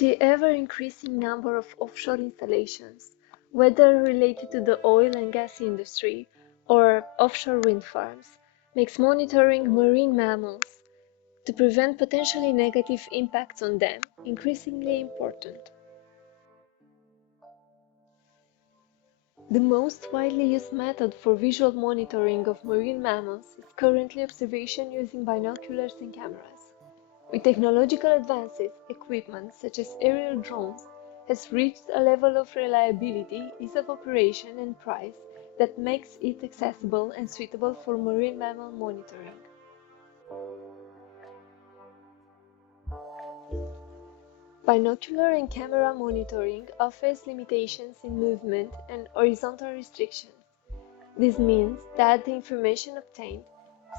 The ever-increasing number of offshore installations, whether related to the oil and gas industry or offshore wind farms, makes monitoring marine mammals to prevent potentially negative impacts on them increasingly important. The most widely used method for visual monitoring of marine mammals is currently observation using binoculars and cameras. With technological advances, equipment such as aerial drones has reached a level of reliability, ease of operation, and price that makes it accessible and suitable for marine mammal monitoring. Binocular and camera monitoring offers limitations in movement and horizontal restrictions. This means that the information obtained,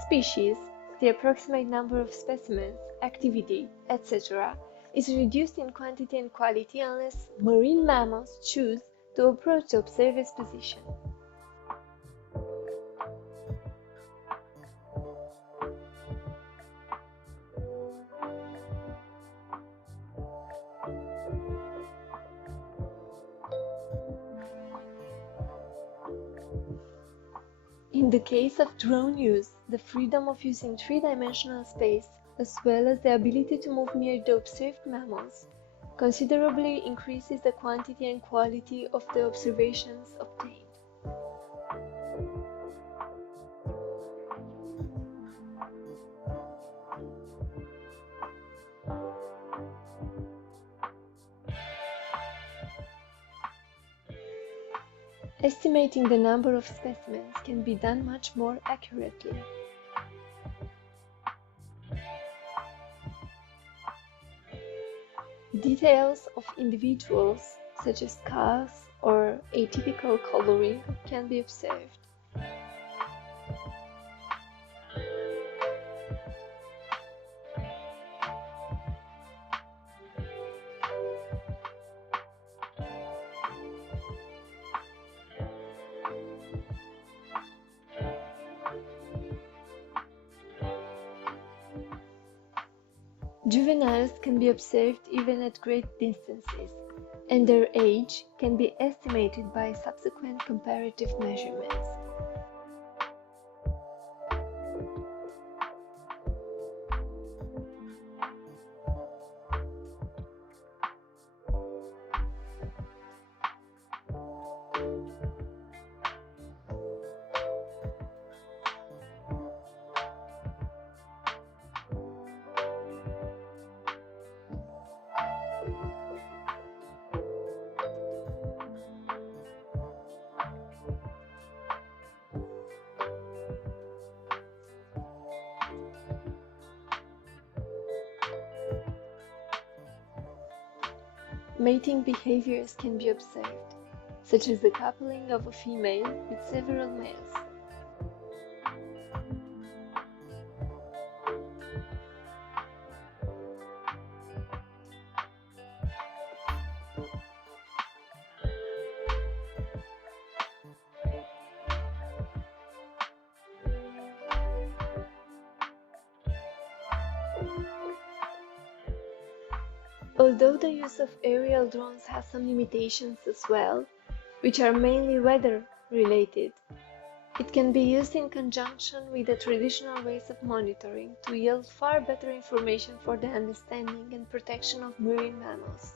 species, the approximate number of specimens, activity, etc., is reduced in quantity and quality unless marine mammals choose to approach the observer's position. In the case of drone use, the freedom of using three-dimensional space, as well as the ability to move near the observed mammals, considerably increases the quantity and quality of the observations obtained. Estimating the number of specimens can be done much more accurately. Details of individuals, such as scars or atypical coloring, can be observed. Juveniles can be observed even at great distances, and their age can be estimated by subsequent comparative measurements. Mating behaviors can be observed, such as the coupling of a female with several males. Although the use of aerial drones has some limitations as well, which are mainly weather-related, it can be used in conjunction with the traditional ways of monitoring to yield far better information for the understanding and protection of marine mammals.